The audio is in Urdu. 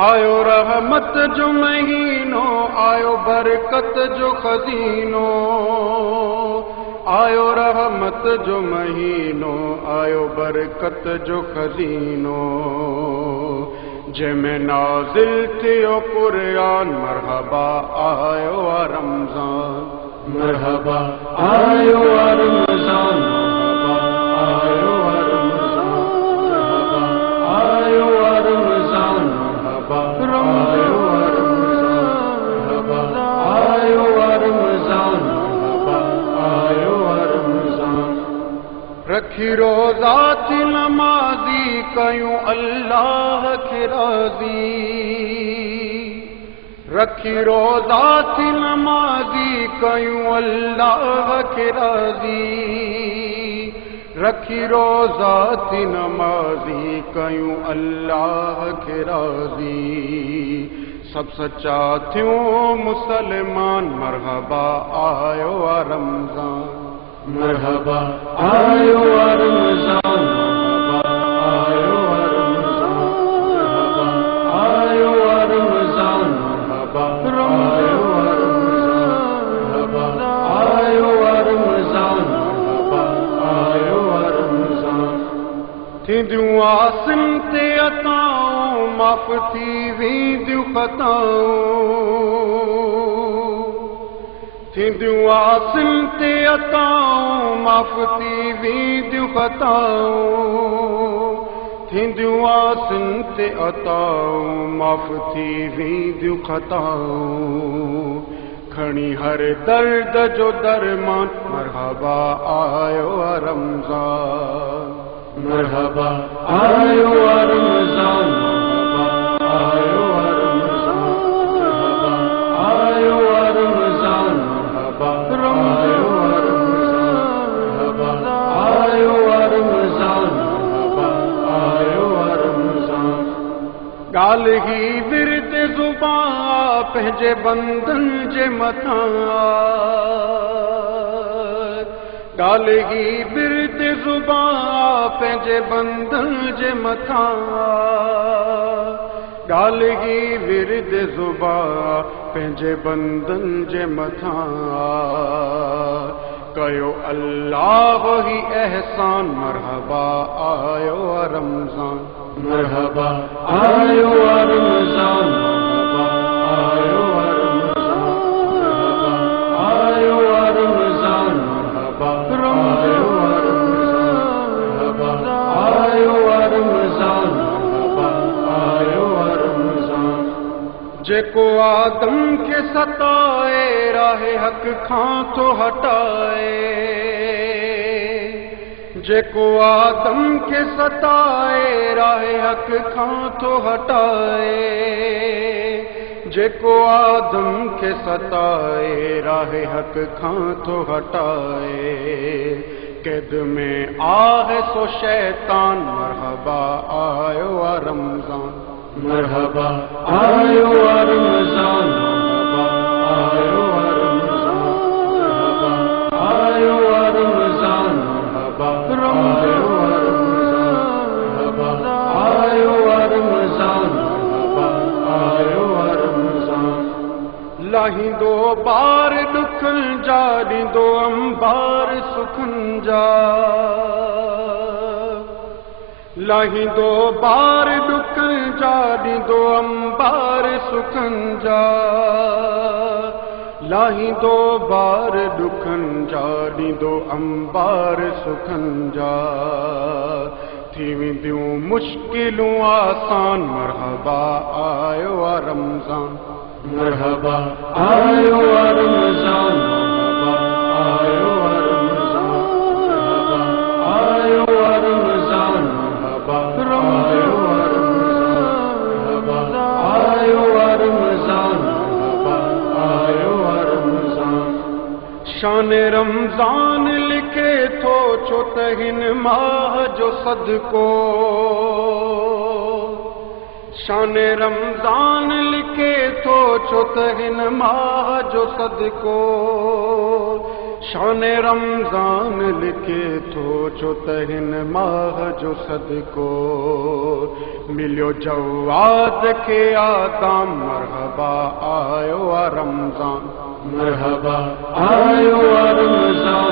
آیو رحمت جو مہینو، آیو برکت جو خزینو، آیو رحمت جو مہینو، آیو برکت جو خزینو، جے میں نازل تھیو قرآن، مرحبا آیو رمضان، مرحبا آیو رمضان، مرحبا آیو رمضان، مرحبا آیو رمضان، مرحبا آیو رمضان، مرحبا آیو رمضان، مرحبا آیو رمضان۔ رکھی روزہ تھی نمازی، کیوں اللہ کی راضی، رکھی روزہ تھی نمازی، کیوں اللہ کی راضی، رکھی روزہ تھی نمازی، کیوں اللہ کی راضی، سب سچا تھیوں مسلمان، مرحبا آیو رمضان، مرحبا آیو رمضان، مرحبا آیو رمضان، مرحبا آیو رمضان، مرحبا آیو رمضان، مرحبا آیو رمضان، مرحبا آیو رمضان۔ تھیندیوں آسن تے عطاؤں، معاف تھی ویندیوں خطاؤں، تھیندیوں آسن تے عطاؤں، معاف تھی ویندیوں خطاؤں، تھیندیوں آسن تے عطاؤں، معاف تھی ویندیوں خطاؤں، کھڑی ہر درد جو درمان، مرحبا آیو رمضان، مرحبا آیو رمضان، مرحبا آیو رمضان، مرحبا آیو رمضان، مرحبا آیو رمضان، مرحبا آیو رمضان، مرحبا آیو رمضان۔ گال ہی ورد زبان، پہنجے بندن جے متھاں، گال ہی ورد زبان، پہنجے بندن جے متھاں، گال ہی ورد زبان، پہنجے بندن جے متھاں، کیو اللہ ہی احسان، مرحبا آیو رمضان، مرحبا آیو رمضان، مرحبا آیو رمضان، مرحبا آیو رمضان، مرحبا آیو رمضان، مرحبا آیو رمضان، مرحبا آیو رمضان۔ جے کو آدم کے ستائے، راہ حق کھاں تو ہٹائے، جے کو آدم کے ستائے، راہ حق کھاں تو ہٹائے، جے کو آدم کے ستائے، راہ حق کھاں تو ہٹائے، قید میں آہ سو شیطان، مرحبا آیو رمضان، مرحبا آیو رمضان، مرحبا آیو رمضان، مرحبا آیو رمضان، مرحبا آیو رمضان، مرحبا آیو رمضان، مرحبا آیو رمضان۔ لاہیں دو بار دکھن جا، دو انبار سکھن جا، لاہیں دو بار دکھن جا، دو انبار سکھن جا، لاہیں دو بار دکھن جا، دو انبار سکھن جا، تھی ویندیوں مشکلوں آسان، مرحبا آیو رمضان، مرحبا آیو رمضان، مرحبا آیو رمضان، مرحبا آیو رمضان، مرحبا آیو رمضان، مرحبا آیو رمضان، مرحبا آیو رمضان۔ شان رمضان لکھے تھو چھو تہن ماہ جو صدقو، شان رمضان لکھے تو چھو تہن ماہ جو صدقو، شان رمضان لکھے تھو چو تہن ماہ جو صدقو ملیو جواد کے آدم مرحبا آیو رمضان مرحبا آیو رمضان